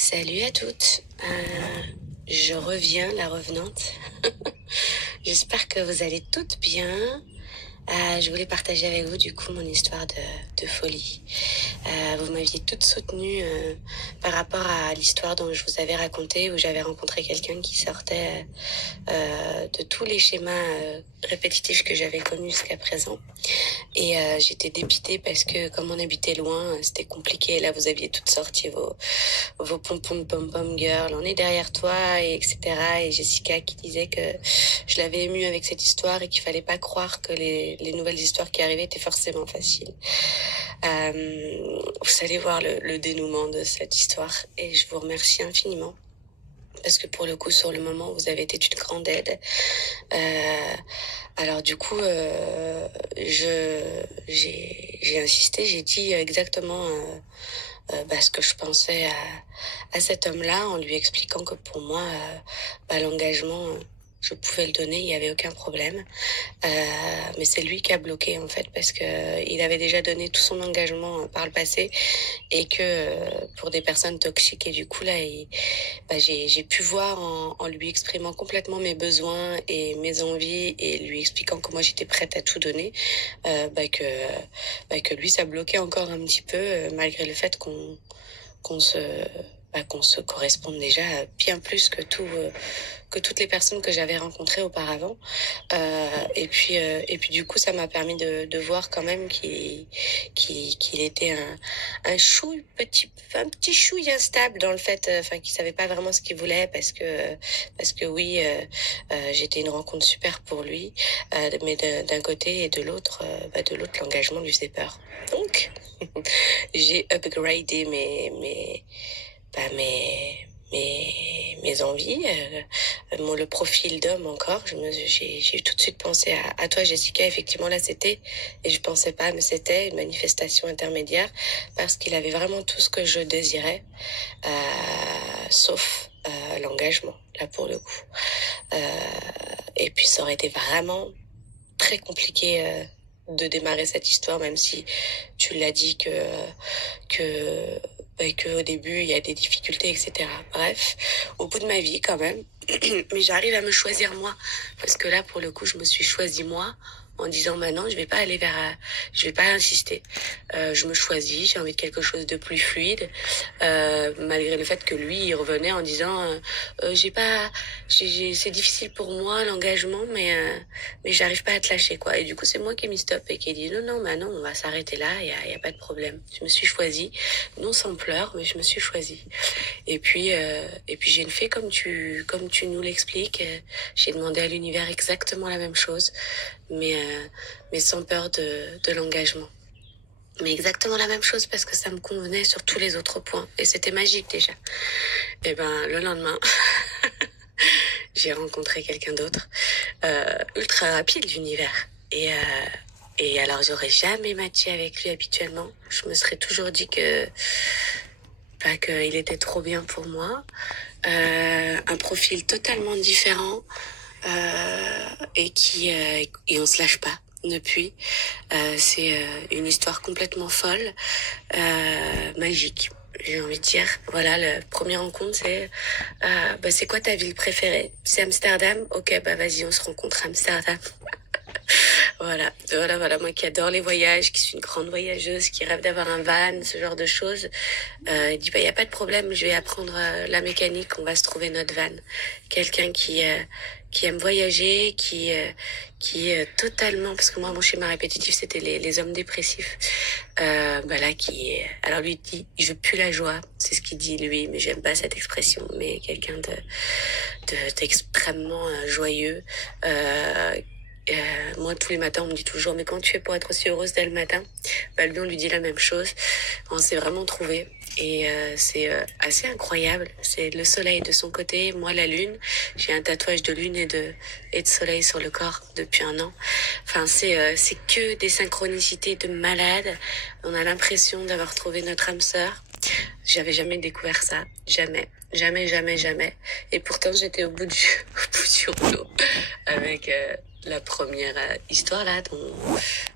Salut à toutes. Je reviens, la revenante. J'espère que vous allez toutes bien. Je voulais partager avec vous du coup mon histoire de folie. Vous m'aviez toutes soutenue par rapport à l'histoire dont je vous avais raconté, où j'avais rencontré quelqu'un qui sortait de tous les schémas répétitifs que j'avais connus jusqu'à présent. Et j'étais dépitée parce que comme on habitait loin, c'était compliqué. Là, vous aviez toutes sorti vos pompons de pom-pom girl. On est derrière toi, et etc. Et Jessica qui disait que je l'avais émue avec cette histoire et qu'il fallait pas croire que les nouvelles histoires qui arrivaient étaient forcément faciles. Vous allez voir le dénouement de cette histoire et je vous remercie infiniment. Parce que pour le coup, sur le moment, vous avez été d'une grande aide. Alors du coup, j'ai insisté, j'ai dit exactement ce que je pensais à cet homme-là, en lui expliquant que pour moi, l'engagement, je pouvais le donner, il n'y avait aucun problème. Mais c'est lui qui a bloqué en fait, parce que il avait déjà donné tout son engagement par le passé, et que pour des personnes toxiques, et du coup là, j'ai pu voir en lui exprimant complètement mes besoins et mes envies et lui expliquant que moi j'étais prête à tout donner, que lui ça bloquait encore un petit peu, malgré le fait qu'on se corresponde déjà bien plus que toutes les personnes que j'avais rencontrées auparavant. Et puis du coup, ça m'a permis de voir quand même qu'il était un petit chouille instable dans le fait, qu'il savait pas vraiment ce qu'il voulait, parce que oui, j'étais une rencontre super pour lui, mais d'un côté et de l'autre, l'engagement lui faisait peur. Donc, j'ai upgradé mes envies, le profil d'homme encore. J'ai tout de suite pensé à toi, Jessica. Effectivement, là, et je pensais pas, mais c'était une manifestation intermédiaire, parce qu'il avait vraiment tout ce que je désirais, sauf l'engagement, là, pour le coup. Et puis, ça aurait été vraiment très compliqué de démarrer cette histoire, même si tu l'as dit que au début il y a des difficultés, etc. Bref, au bout de ma vie quand même, mais j'arrive à me choisir moi, parce que là pour le coup je me suis choisi moi, en disant non, je vais pas insister, je me choisis, j'ai envie de quelque chose de plus fluide, malgré le fait que lui il revenait en disant c'est difficile pour moi l'engagement, mais j'arrive pas à te lâcher, quoi. Et du coup c'est moi qui ai mis stop et qui ai dit non, on va s'arrêter là, y a pas de problème. Je me suis choisie, non sans pleurs, mais je me suis choisie. Et puis j'ai fait comme tu nous l'expliques. J'ai demandé à l'univers exactement la même chose, mais sans peur de l'engagement. Mais exactement la même chose, parce que ça me convenait sur tous les autres points. Et c'était magique déjà. Et le lendemain, j'ai rencontré quelqu'un d'autre, ultra rapide, l'univers. Et alors j'aurais jamais matché avec lui habituellement. Je me serais toujours dit qu'il était trop bien pour moi. Un profil totalement différent, et on se lâche pas depuis. C'est une histoire complètement folle, magique. J'ai envie de dire, voilà, la première rencontre, c'est quoi ta ville préférée? C'est Amsterdam? Ok, vas-y, on se rencontre à Amsterdam. Voilà, moi qui adore les voyages, qui suis une grande voyageuse, qui rêve d'avoir un van, ce genre de choses, il dit, y a pas de problème, je vais apprendre la mécanique, on va se trouver notre van. Quelqu'un qui aime voyager, qui totalement, parce que moi mon schéma répétitif c'était les hommes dépressifs, alors lui dit, je veux plus la joie, c'est ce qu'il dit lui, mais j'aime pas cette expression, mais quelqu'un d'extrêmement joyeux. Moi tous les matins on me dit toujours, mais comment tu fais pour être aussi heureuse dès le matin? Lui on lui dit la même chose. On s'est vraiment trouvé, et c'est assez incroyable. C'est le soleil de son côté, moi la lune. J'ai un tatouage de lune et de soleil sur le corps depuis un an. Enfin c'est que des synchronicités de malade. On a l'impression d'avoir trouvé notre âme sœur. J'avais jamais découvert ça, jamais. Et pourtant j'étais au bout du rouleau avec la première histoire là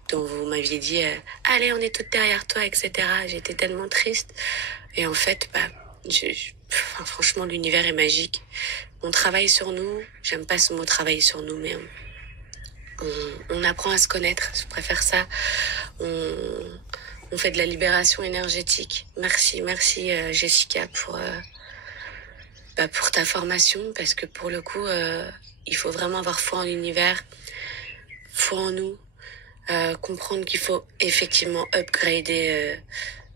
dont vous m'aviez dit allez, on est toutes derrière toi, etc. J'étais tellement triste, et en fait Enfin, franchement, l'univers est magique. On travaille sur nous. J'aime pas ce mot travailler sur nous, mais on apprend à se connaître. Je préfère ça. On fait de la libération énergétique. Merci Jessica pour ta formation, parce que pour le coup, il faut vraiment avoir foi en l'univers, foi en nous, comprendre qu'il faut effectivement upgrader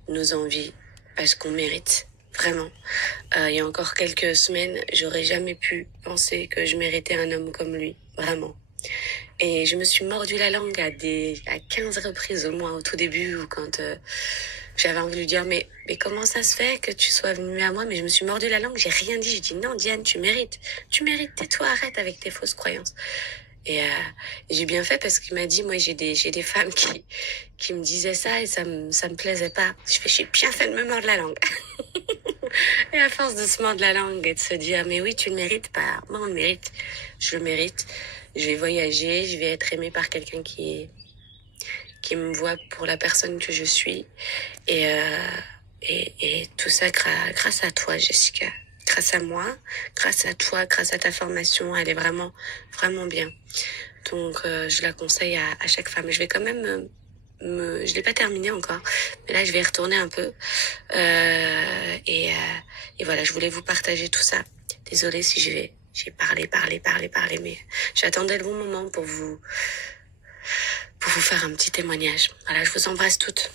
nos envies parce qu'on mérite. Vraiment. Il y a encore quelques semaines, j'aurais jamais pu penser que je méritais un homme comme lui. Vraiment. Et je me suis mordu la langue à 15 reprises au moins au tout début, ou quand j'avais envie de lui dire mais comment ça se fait que tu sois venu à moi, mais je me suis mordu la langue, j'ai rien dit, j'ai dit non Diane, tu mérites, tais-toi, arrête avec tes fausses croyances. Et j'ai bien fait, parce qu'il m'a dit, moi j'ai des femmes qui me disaient ça et ça me plaisait pas. J'ai bien fait de me mordre la langue. Et à force de se mordre la langue et de se dire mais oui tu le mérites, pas, moi on le mérite, je le mérite. Je vais voyager, je vais être aimée par quelqu'un qui me voit pour la personne que je suis, et tout ça grâce à toi Jessica. Grâce à moi, grâce à toi, grâce à ta formation, elle est vraiment, vraiment bien. Donc, je la conseille à chaque femme. Je vais quand même je l'ai pas terminé encore, mais là, je vais y retourner un peu. Et voilà, je voulais vous partager tout ça. Désolée si j'ai parlé, mais j'attendais le bon moment pour vous faire un petit témoignage. Voilà, je vous embrasse toutes.